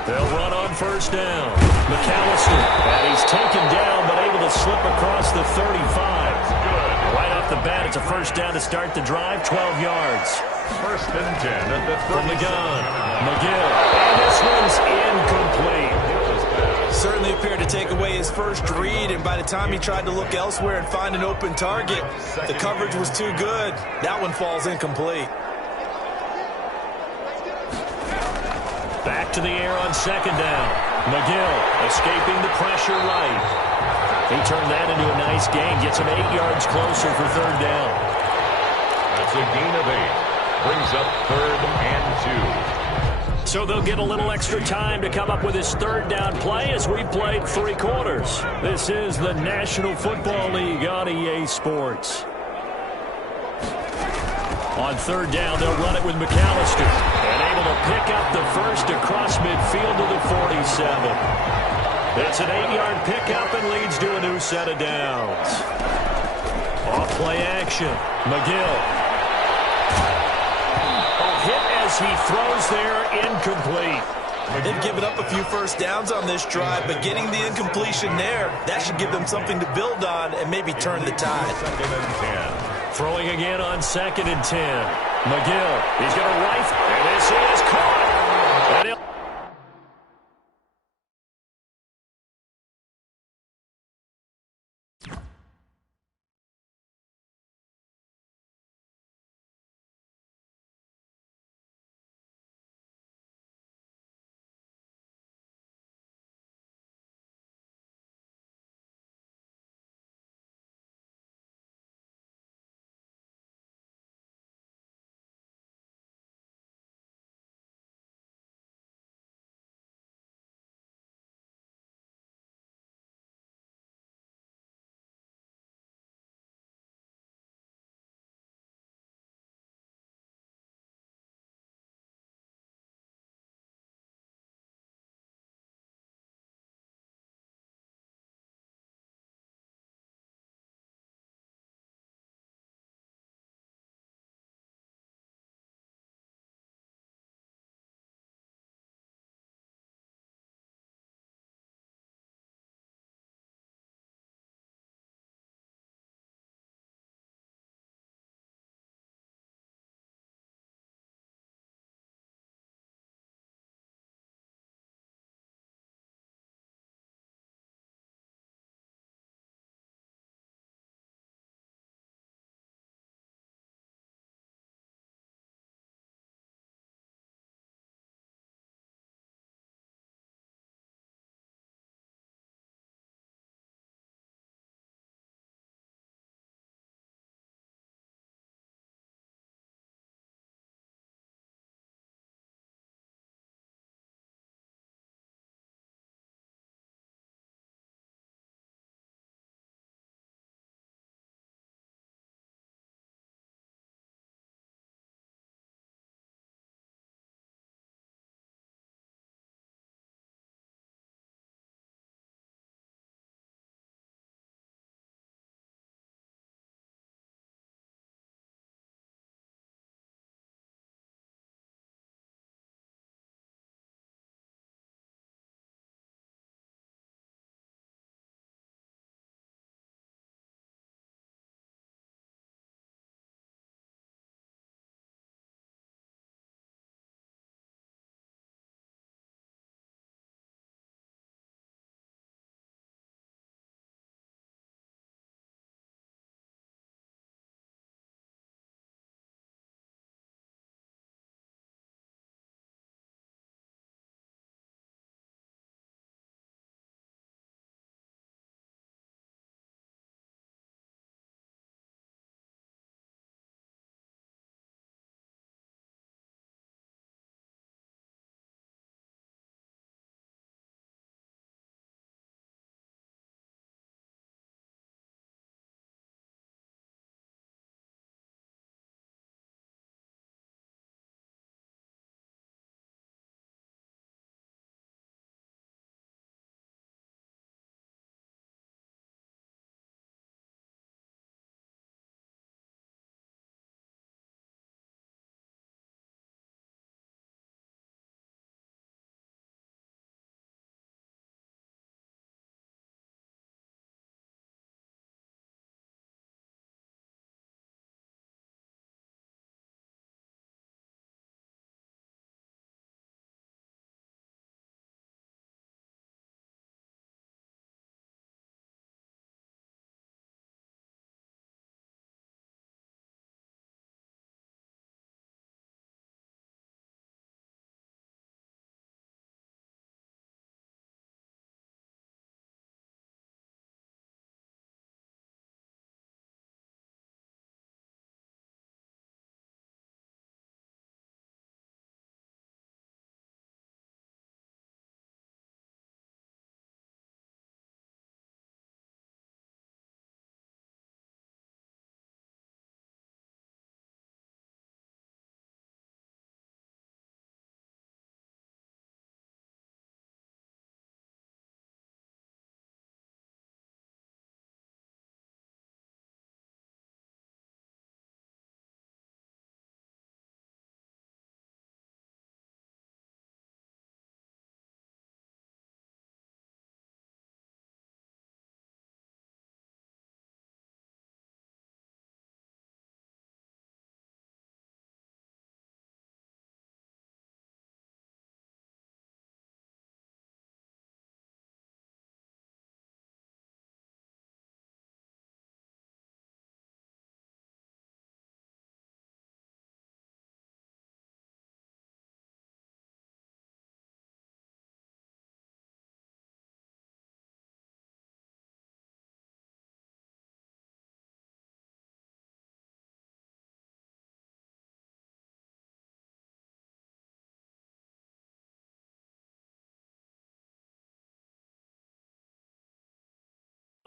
They'll run on 1st down. McAllister, and he's taken down but able to slip across the 35. Right off the bat, it's a 1st down to start the drive, 12 yards. 1st and 10 at the 30. From the gun, McGill, and this one's incomplete. Certainly appeared to take away his first read, and by the time he tried to look elsewhere and find an open target, the coverage was too good. That one falls incomplete. Back to the air on 2nd down. McGill escaping the pressure right. He turned that into a nice gain. Gets him 8 yards closer for 3rd down. That's a gain of 8. Brings up 3rd and 2. So they'll get a little extra time to come up with his 3rd down play as we played 3 quarters. This is the National Football League on EA Sports. On 3rd down, they'll run it with McAllister. And able to pick up the first across midfield to the 47. It's an 8-yard pickup and leads to a new set of downs. Off play action. McGill. Hit as he throws there, incomplete. They've given up a few 1st downs on this drive, but getting the incompletion there, that should give them something to build on and maybe turn the tide. 2nd and 10. Throwing again on 2nd and 10. McGill, he's going to rifle, and this is caught. And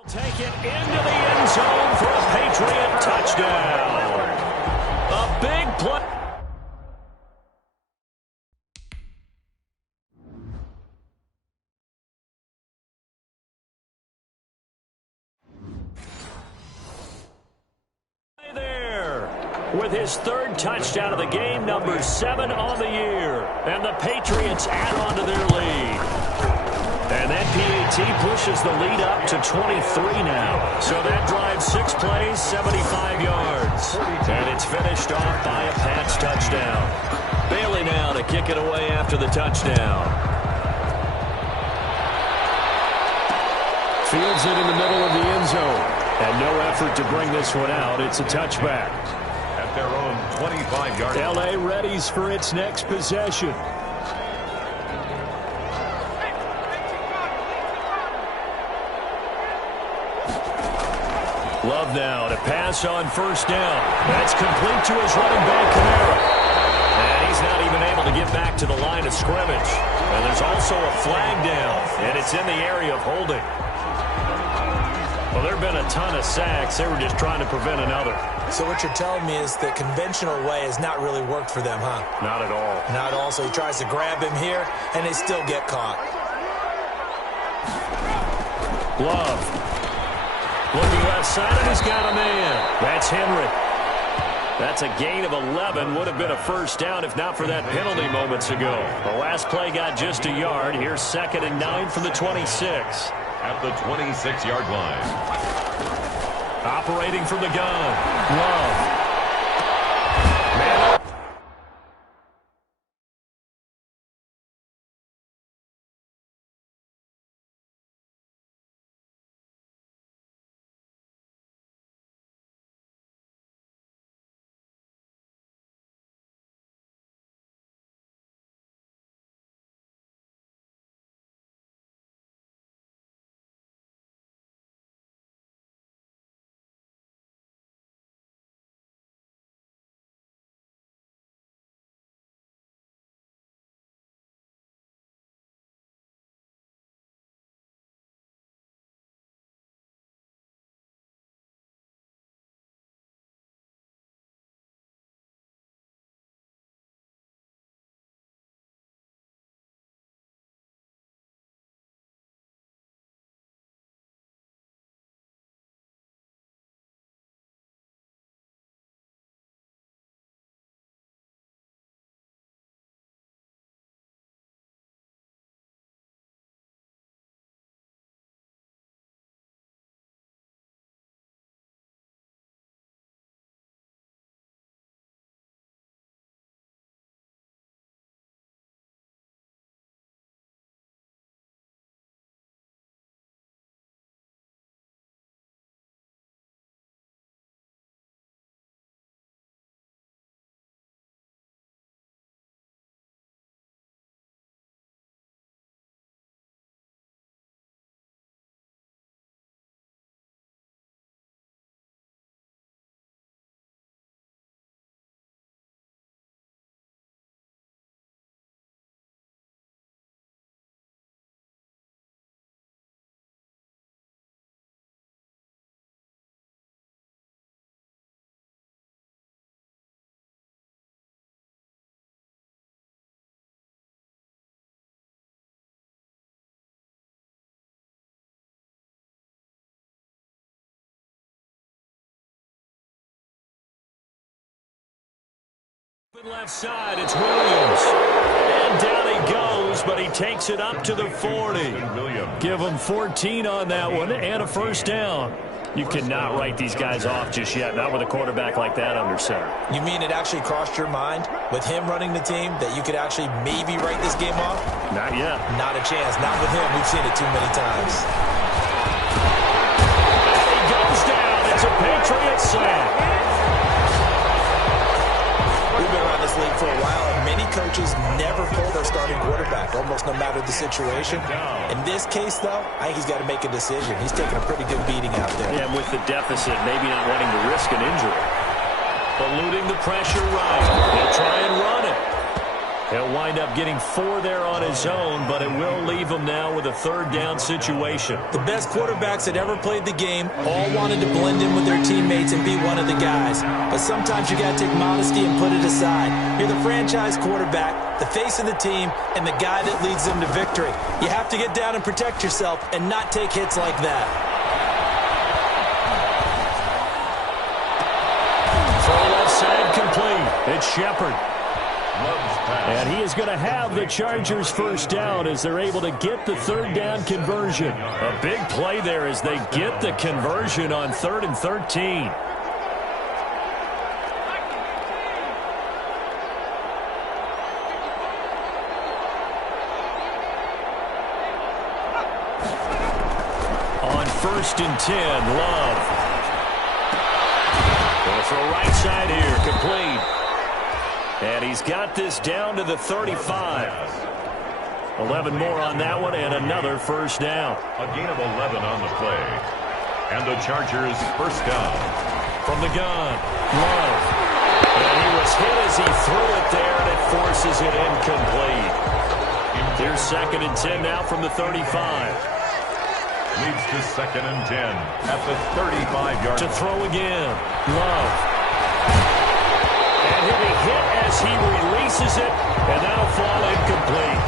Take it into the end zone for a Patriot touchdown. A big play. There, with his third touchdown of the game, number 7 on the year. And the Patriots add on to their lead. And that PAT pushes the lead up to 23 now. So that drives 6 plays, 75 yards. And it's finished off by a Pats touchdown. Bailey now to kick it away after the touchdown. Fields it in the middle of the end zone. And no effort to bring this one out. It's a touchback. At their own 25-yard line. L.A. readies for its next possession. Love now to pass on first down. That's complete to his running back, Kamara. And he's not even able to get back to the line of scrimmage. And there's also a flag down, and it's in the area of holding. Well, there have been a ton of sacks. They were just trying to prevent another. So what you're telling me is the conventional way has not really worked for them, huh? Not at all. Not at all. So he tries to grab him here, and they still get caught. Love. Looking left side, and he's got a man. That's Henry. That's a gain of 11. Would have been a first down if not for that penalty moments ago. The last play got just a yard. Here's 2nd and 9 from the 26. At the 26-yard line. Operating from the gun. Love. Man. Left side, it's Williams. And down he goes, but he takes it up to the 40. Give him 14 on that one and a first down. You cannot write these guys off just yet, not with a quarterback like that under center. You mean it actually crossed your mind with him running the team that you could actually maybe write this game off? Not yet. Not a chance. Not with him. We've seen it too many times. And he goes down. It's a Patriot sack. We've been around this league for a while, and many coaches never pull their starting quarterback, almost no matter the situation. In this case, though, I think he's got to make a decision. He's taking a pretty good beating out there. Yeah, and with the deficit, maybe not wanting to risk an injury. Eluding the pressure right. He'll try and run it. He'll wind up getting 4 there on his own, but it will leave him now with a third down situation. The best quarterbacks that ever played the game all wanted to blend in with their teammates and be one of the guys. But sometimes you got to take modesty and put it aside. You're the franchise quarterback, the face of the team, and the guy that leads them to victory. You have to get down and protect yourself and not take hits like that. Throw left side complete. It's Shepard. And he is going to have the Chargers first down as they're able to get the third down conversion. A big play there as they get the conversion on 3rd and 13. On 1st and 10, Love. Going to throw right side here, complete. And he's got this down to the 35. 11 more on that one and another first down. A gain of 11 on the play. And the Chargers first down. From the gun, Love. And he was hit as he threw it there, and it forces it incomplete. Here's 2nd and 10 now from the 35. Leads to 2nd and 10 at the 35-yard line. To throw again, Love. And he'll be hit as he releases it, and that'll fall incomplete.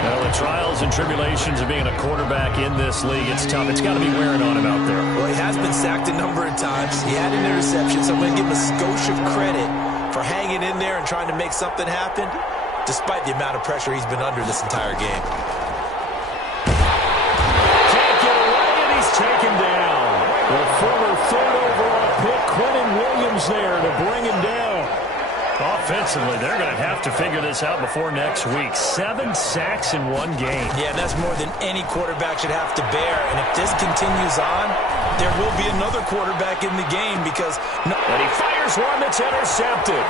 Now, the trials and tribulations of being a quarterback in this league, it's tough. It's got to be wearing on him out there. Well, he has been sacked a number of times. He had an interception, so I'm going to give him a skosh of credit for hanging in there and trying to make something happen, despite the amount of pressure he's been under this entire game. Can't get away, and he's taken down. The former 3rd overall pick, Quentin Williams, there to bring him down. Offensively, they're going to have to figure this out before next week. 7 sacks in one game. Yeah, that's more than any quarterback should have to bear. And if this continues on, there will be another quarterback in the game because... And he fires one that's intercepted.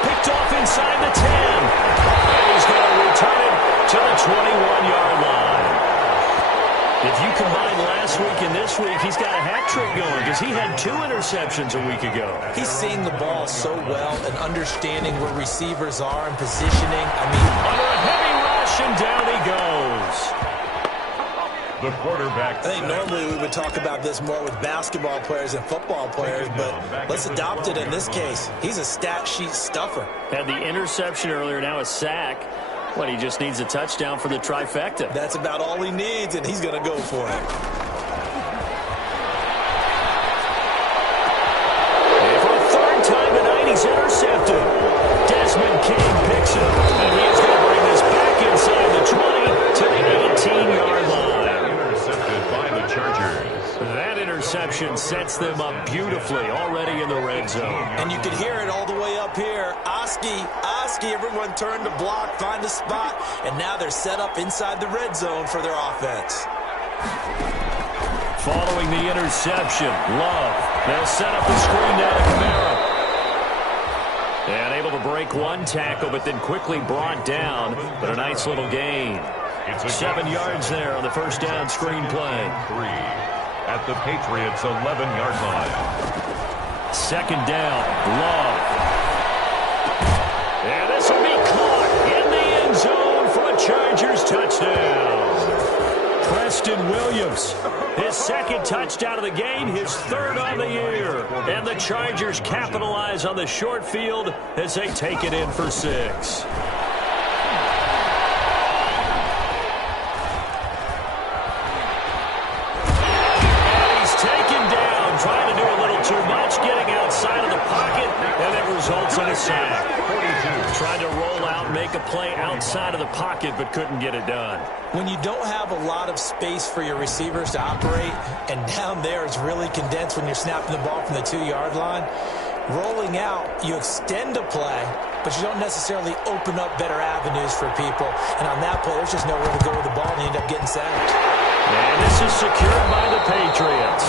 Picked off inside the 10. And he's going to return it to the 21-yard line. If you combine last week and this week, he's got a hat trick going because he had 2 interceptions a week ago. He's seeing the ball so well and understanding where receivers are and positioning. I mean, under a heavy rush, and down he goes. The quarterback. I think normally we would talk about this more with basketball players and football players, but let's adopt it in this case. He's a stat sheet stuffer. Had the interception earlier, now a sack. Well, he just needs a touchdown for the trifecta. That's about all he needs, and he's going to go for it. And for the 3rd time tonight, he's intercepted. Desmond King picks it, and he is going to bring this back inside the 20 to the 18-yard line. Intercepted by the Chargers. That interception sets them up beautifully already in the red zone. And you can hear it all the way up here. Oski, everyone turned to block, find a spot, and now they're set up inside the red zone for their offense. Following the interception, Love. They'll set up the screen down to Kamara. And able to break one tackle, but then quickly brought down. But a nice little gain. 7 yards there on the first down screen play. 3 at the Patriots' 11-yard line. 2nd down, Love. And this will be caught in the end zone for a Chargers touchdown. Preston Williams, his 2nd touchdown of the game, his 3rd on the year. And the Chargers capitalize on the short field as they take it in for 6. Trying to do a little too much, getting outside of the pocket, and it results in a sack. 42. Trying to roll out, make a play outside of the pocket, but couldn't get it done. When you don't have a lot of space for your receivers to operate, and down there it's really condensed when you're snapping the ball from the 2-yard line, rolling out, you extend a play, but you don't necessarily open up better avenues for people. And on that play, there's just nowhere to go with the ball, and you end up getting sacked. And this is secured by the Patriots.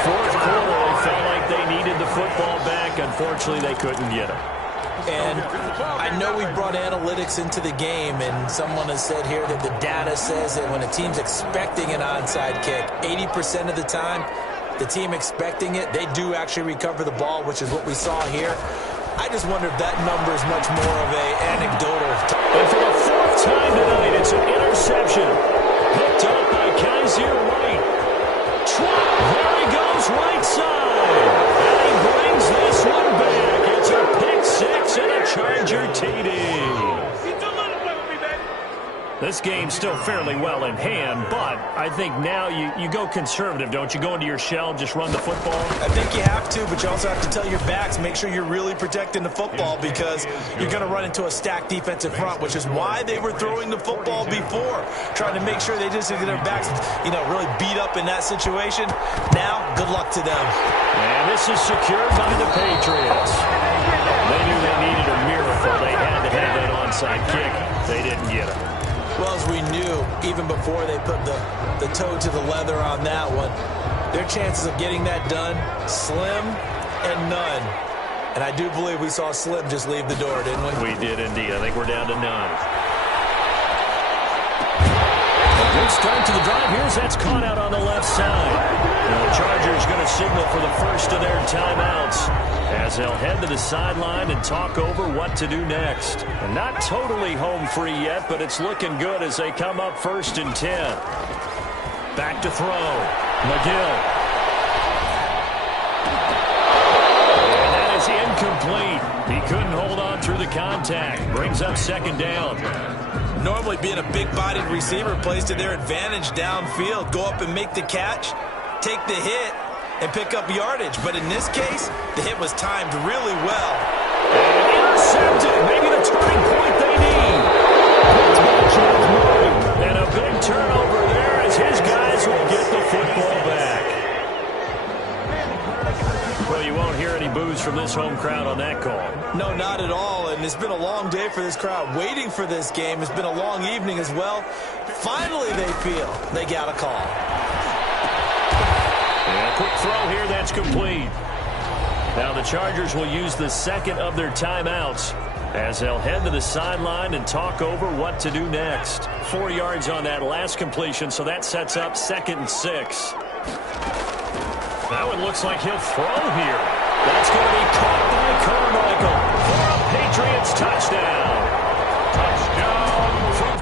Fourth quarter, they felt like they needed the football back. Unfortunately, they couldn't get it. And I know we brought analytics into the game, and someone has said here that the data says that when a team's expecting an onside kick, 80% of the time, the team expecting it, they do actually recover the ball, which is what we saw here. I just wonder if that number is much more of a anecdotal. And for the fourth time tonight, it's an interception. Picked up by Kaiser White. There he goes, right side. And he brings this one back. It's a pick six and a Charger TD. This game's still fairly well in hand, but I think now you go conservative, don't you? Go into your shell, just run the football? I think you have to, but you also have to tell your backs, make sure you're really protecting the football because you're going to run into a stacked defensive front, which is why they were throwing the football before, trying to make sure they just get their backs, really beat up in that situation. Now, good luck to them. And this is secured by the Patriots. They knew they needed a miracle. They had to have that onside kick. They didn't get it. Well, as we knew, even before they put the toe to the leather on that one, their chances of getting that done, slim and none. And I do believe we saw Slim just leave the door, didn't we? We did indeed. I think we're down to none. A good start to the drive. That's caught out on the left side. And the Chargers going to signal for the first of their timeouts as they'll head to the sideline and talk over what to do next. And not totally home free yet, but it's looking good as they come up 1st and 10. Back to throw. McGill. And that is incomplete. He couldn't hold on through the contact. Brings up 2nd down. Normally being a big-bodied receiver plays to their advantage downfield. Go up and make the catch, take the hit, and pick up yardage. But in this case, the hit was timed really well. And intercepted. Maybe the turning point they need. And a big turnover there as his guys will get the football back. Well, you won't hear any boos from this home crowd on that call. No, not at all. And it's been a long day for this crowd waiting for this game. It's been a long evening as well. Finally, they feel they got a call. And a quick throw here, that's complete. Now the Chargers will use the second of their timeouts as they'll head to the sideline and talk over what to do next. 4 yards on that last completion, so that sets up 2nd and 6. That one looks like he'll throw here. That's going to be caught by Carmichael for a Patriots touchdown. Touchdown from...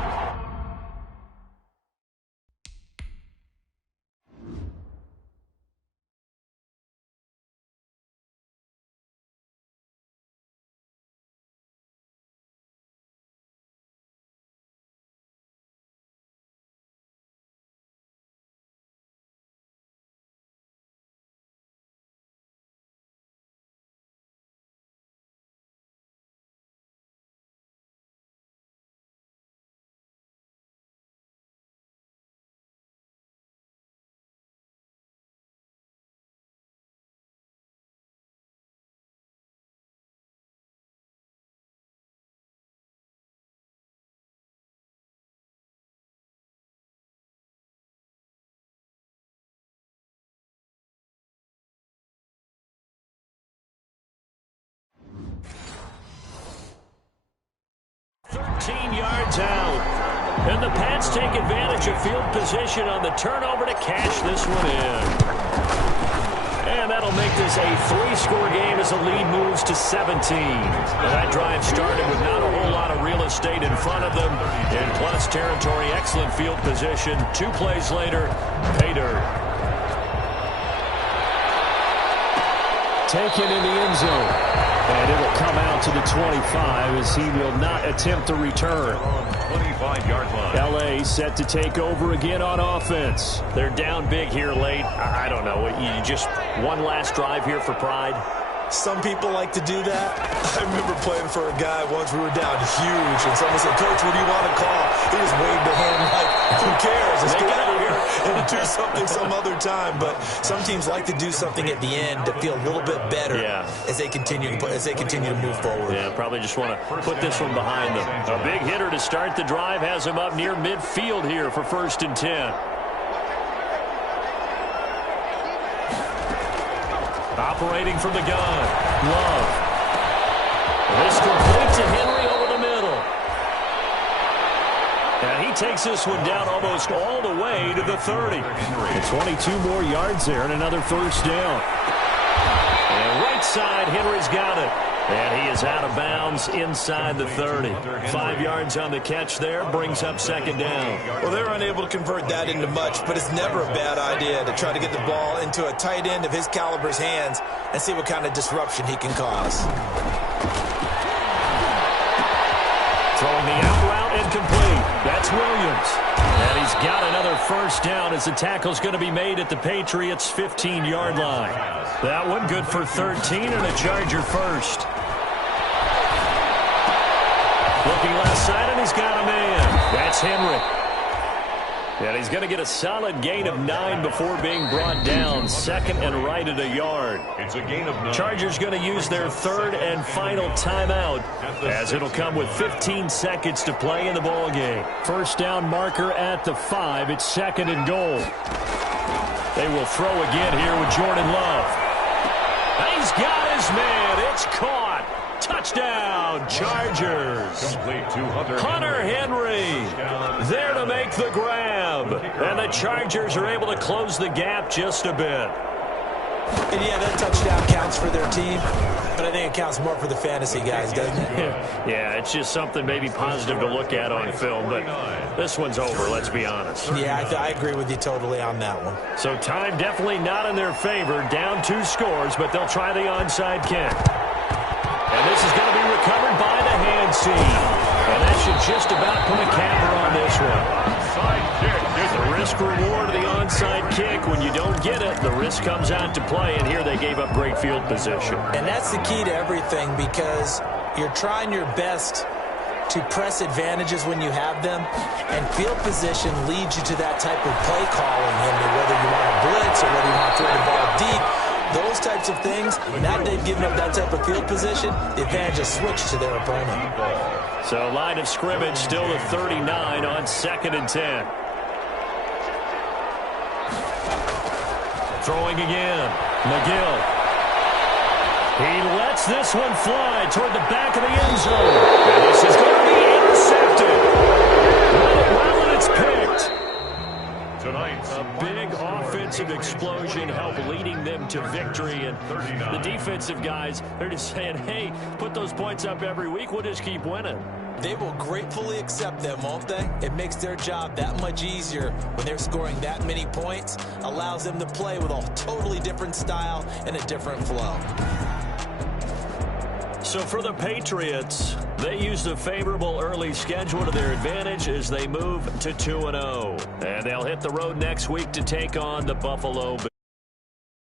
yards out. And the Pats take advantage of field position on the turnover to cash this one in. And that'll make this a 3-score game as the lead moves to 17. Now that drive started with not a whole lot of real estate in front of them. In plus territory, excellent field position. 2 plays later, pay dirt. Taken in the end zone. And it'll come out to the 25 as he will not attempt to return. 25-yard line. L.A. set to take over again on offense. They're down big here late. I don't know. You just one last drive here for pride? Some people like to do that. I remember playing for a guy once. We were down huge, and someone said, "Coach, what do you want to call?" He just waved a hand like, "Who cares? Let's get out of here and do something some other time." But some teams like to do something at the end to feel a little bit better as they continue to move forward. Yeah, probably just want to put this one behind them. A big hitter to start the drive has him up near midfield here for 1st and 10. Operating from the gun, Love. This complete to Henry over the middle. And he takes this one down almost all the way to the 30. And 22 more yards there and another 1st down. And right side, Henry's got it. And he is out of bounds inside the 30. 5 yards on the catch there, brings up second down. Well, they're unable to convert that into much, but it's never a bad idea to try to get the ball into a tight end of his caliber's hands and see what kind of disruption he can cause. Throwing the out route incomplete. That's Williams. And he's got another first down as the tackle's going to be made at the Patriots' 15-yard line. That one good for 13 and a Charger first. Looking left side, and he's got a man. That's Henry. And he's going to get a solid gain of 9 before being brought down. Second and right at a yard. It's a gain of 9. Chargers going to use their third and final timeout, as it'll come with 15 seconds to play in the ball game. First down marker at the 5. It's second and goal. They will throw again here with Jordan Love. And he's got his man. It's caught. Touchdown, Chargers. Hunter Henry there to make the grab. And the Chargers are able to close the gap just a bit. And yeah, that touchdown counts for their team, but I think it counts more for the fantasy guys, doesn't it? Yeah, it's just something maybe positive to look at on film, but this one's over, let's be honest. Yeah, I agree with you totally on that one. So time definitely not in their favor. Down 2 scores, but they'll try the onside kick. And this is going to be recovered by the hands team. And that should just about put a capper on this one. Side kick. The risk-reward of the onside kick. When you don't get it, the risk comes out to play. And here they gave up great field position. And that's the key to everything, because you're trying your best to press advantages when you have them. And field position leads you to that type of play calling. And whether you want to blitz or whether you want to throw the ball deep, those types of things, now that they've given up that type of field position, the advantage is switched to their opponent. So line of scrimmage still to 39 on second and 10. Throwing again. McGill. He lets this one fly toward the back of the end zone. And this is going to be intercepted. Well, and it's picked. Tonight's A big offensive explosion helped leading them to victory. And the defensive guys, they're just saying, hey, put those points up every week. We'll just keep winning. They will gratefully accept them, won't they? It makes their job that much easier when they're scoring that many points. Allows them to play with a totally different style and a different flow. So for the Patriots, they used a favorable early schedule to their advantage as they move to 2-0. And they'll hit the road next week to take on the Buffalo Bills.